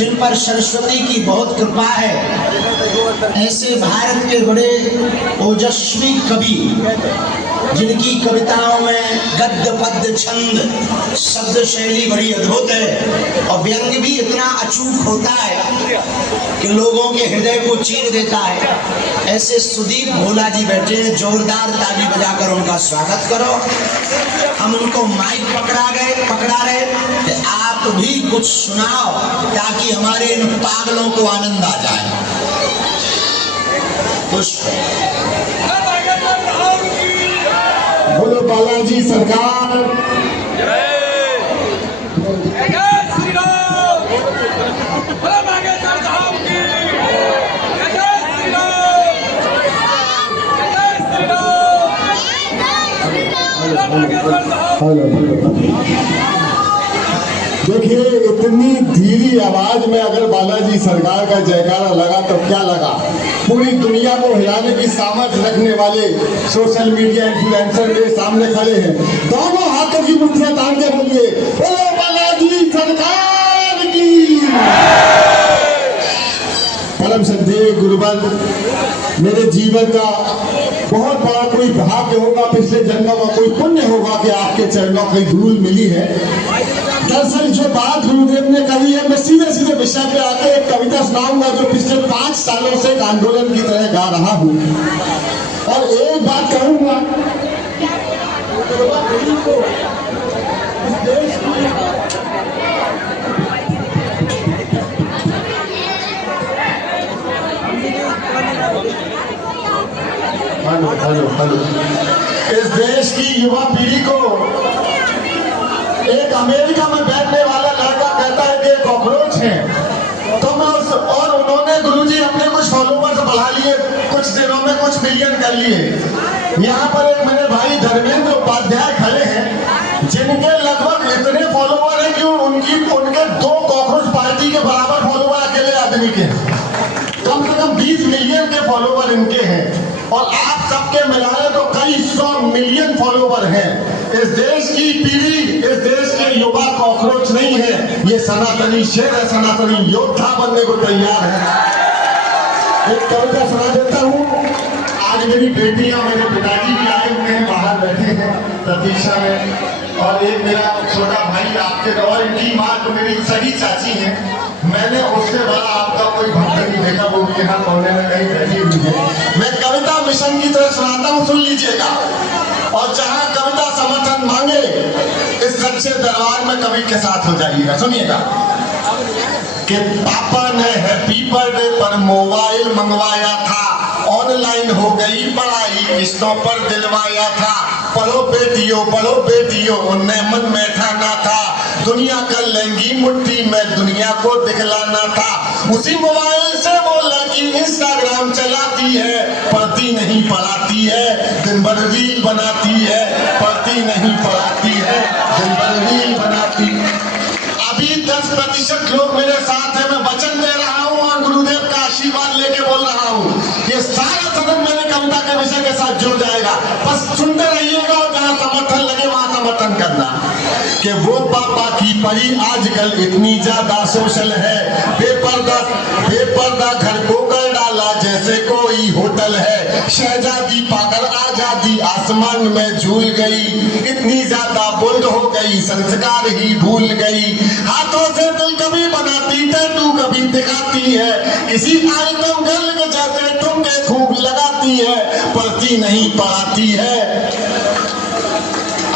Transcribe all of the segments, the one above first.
जिन पर सरस्वती की बहुत कृपा है, ऐसे भारत के बड़े ओजस्वी कवि, जिनकी कविताओं में गद्य पद्य छंद शब्द शैली बड़ी अद्भुत है और व्यंग भी इतना अचूक होता है कि लोगों के हृदय को चीर देता है। ऐसे सुदीप भोला जी बैठे हैं, जोरदार ताली बजाकर उनका स्वागत करो। हम उनको माइक पकड़ा रहे कि आप भी कुछ सुनाओ ताकि हमारे इन पागलों को आनंद आ जाए। बोलो बालाजी सरकार। देखिए, इतनी धीरी आवाज में अगर बालाजी सरकार का जयकारा लगा तो क्या लगा। पूरी दुनिया को हिलाने की सामर्थ्य रखने वाले सोशल मीडिया इन्फ्लुएंसर मेरे सामने खड़े हैं। दोनों हाथों की मुट्ठियां तान के बोलिए, बोलो बालाजी सरकार की। परम श्रद्धेय गुरुवर, मेरे जीवन का बहुत बड़ा कोई भाग्य होगा, पिछले जन्मों का कोई पुण्य होगा कि आपके चरणों की धूल मिली है। दरअसल जो बात गुरुदेव ने कही है, मैं सीधे सीधे विषय पे आके एक कविता सुनाऊंगा जो पिछले 5 सालों से एक आंदोलन की तरह गा रहा हूँ। और एक बात कहूंगा, हेलो, इस देश की युवा पीढ़ी को एक अमेरिका में बैठने वाला लड़का कहता है कि कॉकरोच है, तो मैं और उन्होंने गुरुजी अपने कुछ फॉलोवर्स बढ़ा लिए, कुछ दिनों में कुछ मिलियन कर लिए। यहाँ पर एक मेरे भाई धर्मेंद्र उपाध्याय खड़े हैं, जिनके लगभग इतने फॉलोवर हैं कि उनके 2 कॉकरोच पार्टी के बराबर फॉलोवर अकेले आदमी के, कम से कम 20 मिलियन के फॉलोवर इनके हैं। और आप सबके मिलाए तो कई 100 मिलियन फॉलोवर हैं। इस देश की पीढ़ी, इस देश के युवा कॉकरोच नहीं है, ये सनातनी शेर है, सनातनी योद्धा बनने को तैयार है। एक कविता सुना देता हूँ। आज मेरी बेटियां, मेरे पिताजी भी आए हुए हैं, बाहर बैठे हैं प्रतीक्षा में, और एक मेरा छोटा भाई आपके द्वारा, इनकी माँ तो मेरी सगी चाची है। मैंने उससे बड़ा आपका कोई भक्त नहीं देखा, वो भी यहाँ कोने में कहीं बैठी हुई है। मैं कविता मिशन की तरह सुनाता हूँ, सुन लीजिएगा। और जहाँ कविता समर्थन मांगे, इस सच्चे दरबार में कवि के साथ हो जाइएगा। सुनिएगा कि पापा ने हैप्पी बर्थडे पर मोबाइल मंगवाया था, ऑनलाइन हो गई पढ़ाई, किस्तों पर दिलवाया था। पढ़ो बेटियों उन्हें मन में ठाना था, दुनिया कर लेंगी मुट्ठी में दुनिया को दिखलाना था। उसी मोबाइल से वो लड़की इंस्टाग्राम चलाती है, पढ़ती नहीं पढ़ाती है, दिन भर रील बनाती है, पढ़ती नहीं पढ़ाती है, दिन भर रील बनाती है। अभी 10% लोग मेरे साथ हैं, मैं वचन दे रहा हूँ और गुरुदेव का आशीर्वाद लेके बोल रहा हूँ, ये सारा सदन मेरे कविता के विषय के साथ जुड़ जाएगा। बस सुनते रहिएगा और जहाँ समर्थन लगे वहां समर्थन करना। कि वो पापा की परी आजकल इतनी ज्यादा सोशल है, बेपर्दा घर को कर डाला जैसे कोई होटल है। शहजादी पाकर आजादी आसमान में झूल गई, इतनी ज्यादा बोल्ड हो गई संस्कार ही भूल गई। हाथों से दिल कभी बनाती, टैटू कभी दिखाती है, किसी आइटम गर्ल के जैसे ठुमके खूब लगाती है, पढ़ती नहीं पढ़ाती है।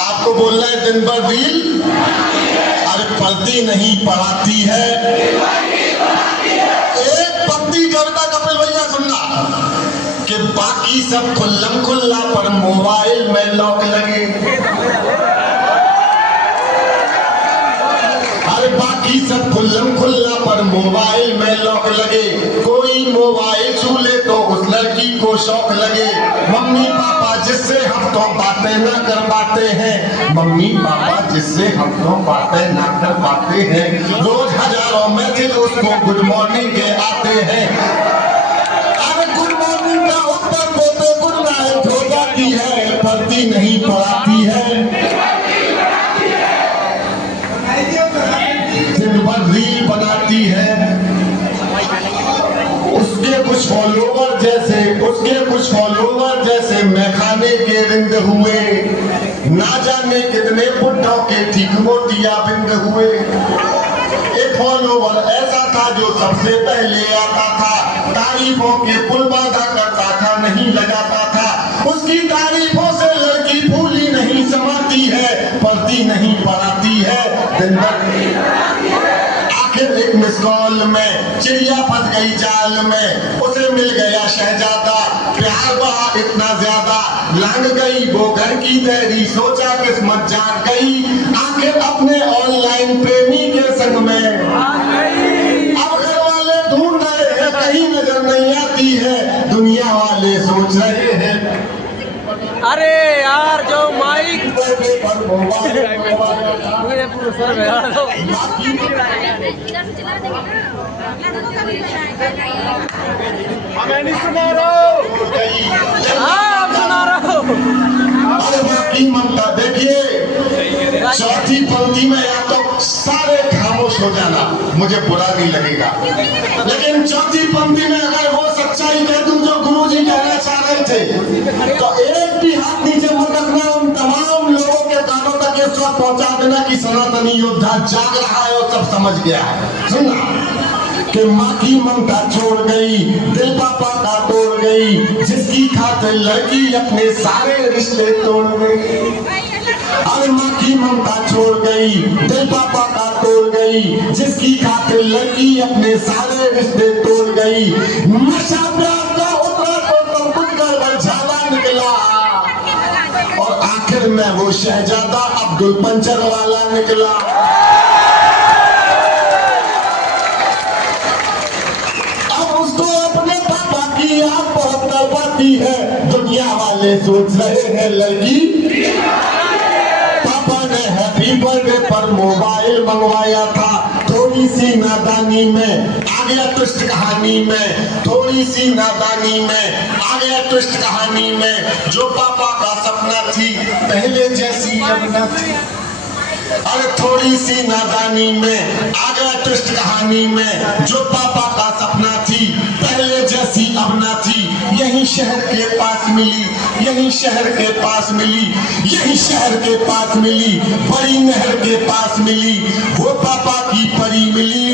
आपको बोलना है दिन भर रील, अरे पढ़ती नहीं पढ़ाती है। एक पंक्ति कविता कपिल भैया सुनना कि बाकी सब खुल्लम खुल्ला पर मोबाइल में लॉक लगे। अरे बाकी सब खुल्लम खुल्ला पर मोबाइल में लॉक लगे, कोई मोबाइल छू ले तो उस लड़की को शौक लगे। मम्मी पापा जिससे हम तो बातें ना कर पाते हैं, मम्मी पापा जिससे हम तो बातें ना कर पाते हैं, रोज हजारों मैसेज उसको गुड मॉर्निंग के आते हैं। अरे गुड मॉर्निंग का उत्तर देते गुड नाइट हो जाती है, पढ़ती नहीं पढ़ाती है, दिन भर रील बनाती है, कुछ फॉलोवर जैसे मैखाने के रिंद हुए, ना जाने कितने बुढ़ों के ठीक मोतिया बिंद हुए। एक फॉलोवर ऐसा था जो सबसे पहले आता था, तारीफों के पुल बांधा करता था, नहीं लगाता था। उसकी तारीफों से लड़की फूली नहीं समाती है, पढ़ती नहीं पढ़ाती है, दिन भर। आखिर एक मिस कॉल में चिड़िया फंस गई जाल में, उसे मिल गया शहजादा, प्यार बढ़ा इतना ज्यादा, लांग गई वो घर की देरी, सोचा किस्मत जाग गई, आखिर अपने ऑनलाइन प्रेमी के संग में। अब घर वाले ढूंढ रहे हैं, कहीं नजर नहीं आती है, दुनिया वाले सोच रहे हैं। अरे यार जो माइक हमें नहीं सुना रहा। हाँ सुना रहा हूँ। अरे बाकी ममता देखिए, चौथी पंक्ति में या तो सारे खामोश हो जाना, मुझे बुरा नहीं लगेगा, लेकिन चौथी पंक्ति में अगर वो सच्चाई कह दूं जो गुरुजी कहना चाह रहे थे, तो एक भी हाथ नीचे मत रखना, उन तमाम लोगों के कानों तक ये स्वर पहुंचा देना कि सनातनी योद्धा जाग रहा है और सब समझ गया है। सुनना कि माँ की ममता छोड़ गई, दिल पापा का तोड़ गई, जिसकी खातिर लड़की अपने सारे रिश्ते तोड़ गई। अरे माँ की ममता छोड़ गई, दिल पापा का तोड़ गई, जिसकी खातिर लड़की अपने सारे रिश्ते तोड़ गई। नशा प्यार का उतरा तो सब कुछ गड़बड़ झाला निकला, और आखिर में वो शहजादा अब्दुल पंचर वाला निकला। आप बहुत तड़पाती है, दुनिया वाले सोच रहे हैं लड़की। पापा ने हैप्पी बर्थडे पर मोबाइल मंगवाया था, थोड़ी सी नादानी में आ गया ट्विस्ट कहानी में, थोड़ी सी नादानी में आ गया ट्विस्ट कहानी में, जो पापा का सपना थी पहले जैसी अब न थी। अरे थोड़ी सी नादानी में आ गया ट्विस्ट कहानी में, जो पापा का सपना थी पहले जैसी अब ना थी। यही शहर के पास मिली, यही शहर के पास मिली, यही शहर के पास मिली, बड़ी नहर के पास मिली, वो पापा की परी मिली,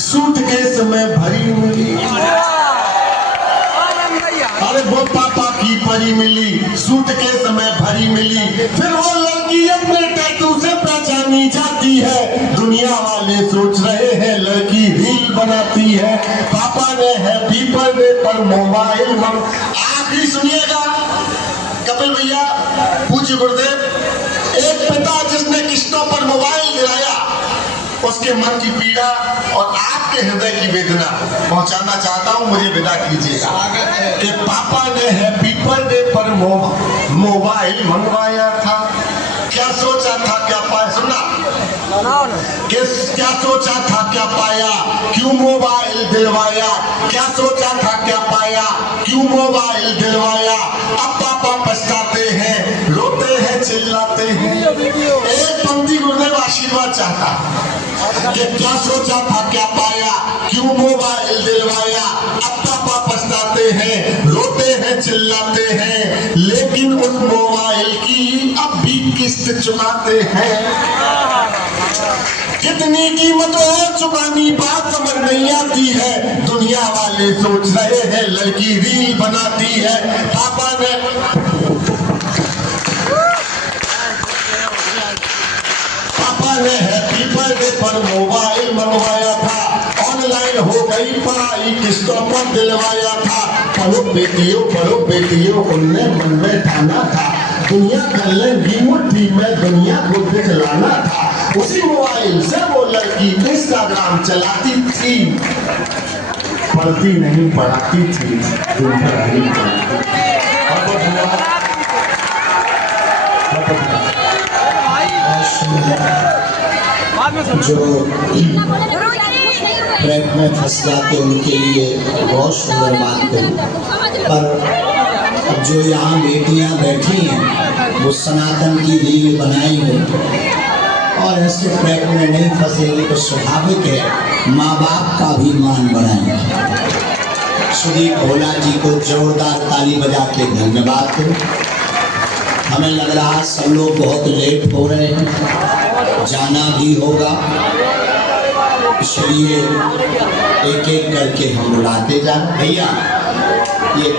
सूटकेस में भरी मिली। अरे वो पापा की परी मिली, सूटकेस में भरी मिली, फिर वो लड़की अपने टैटू से पहचानी जाती है, दुनिया वाले सोच रहे हैं लड़की रील बनाती है। पापा ने हैप्पी बर्थडे पर मोबाइल मंग। आखिरी सुनिएगा कपिल भैया, पूज्य गुरुदेव, एक पिता जिसने किस्तों पर मोबाइल गिराया, उसके मन की पीड़ा और आपके हृदय की वेदना पहुंचाना चाहता हूं, मुझे विदा कीजिएगा। कि पापा ने हैप्पी बर्थडे पर मोबाइल मंगवाया था, क्या सोचा था क्या पाया, सुनना, क्या सोचा था क्या पाया, क्यों मोबाइल दिलवाया, क्या सोचा था क्या पाया, क्यों मोबाइल दिलवाया। अब पापा पछताते हैं, रोते हैं, चिल्लाते हैं। एक पंक्ति गुरुदेव आशीर्वाद चाहता कि क्या सोचा था क्या पाया, क्यों मोबाइल दिलवाया। अब पापा पछताते हैं, रोते हैं, चिल्लाते हैं, लेकिन उस मोबाइल की अब भी किस्त चुकाते हैं। कितनी कीमत है चुकानी बात समझ नहीं आती है, दुनिया वाले सोच रहे हैं लड़की रील बनाती है। पापा ने हैप्पी बर्थडे पर मोबाइल मंगवाया था, ऑनलाइन हो गई पढ़ाई किस्तों पर दिलवाया था। पढ़ो बेटियों उनने मन में ठाना था, दुनिया कर लेंगी मुट्ठी में दुनिया को दिखलाना था। उसी मोबाइल से वो लड़की इंस्टाग्राम चलाती थी, पढ़ती नहीं पढ़ाती थी, जो ट्रैक में फंस जाते उनके लिए बहुत सुंदर बात कही, पर अब जो यहाँ बेटियाँ बैठी हैं वो सनातन की रील बनाएंगे और ऐसे ट्रैक में नहीं फंसेंगे तो स्वाभाविक है माँ बाप का भी मान बढ़ाएंगे। सुदीप भोला जी को जोरदार ताली बजा के धन्यवाद करो। हमें लग रहा सब लोग बहुत लेट हो रहे हैं, जाना भी होगा, इसलिए एक एक करके हम बुलाते जा। भैया ये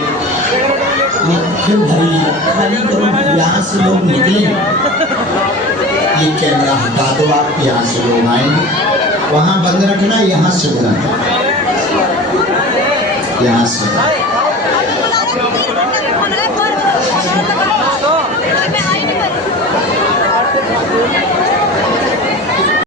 फिर भरी खाली करो, यहाँ से लोग निकले। ये कैमरा हटा दो आप, यहाँ से लोग आएंगे, वहाँ बंद रखना, यहाँ से बुलाना, यहाँ से।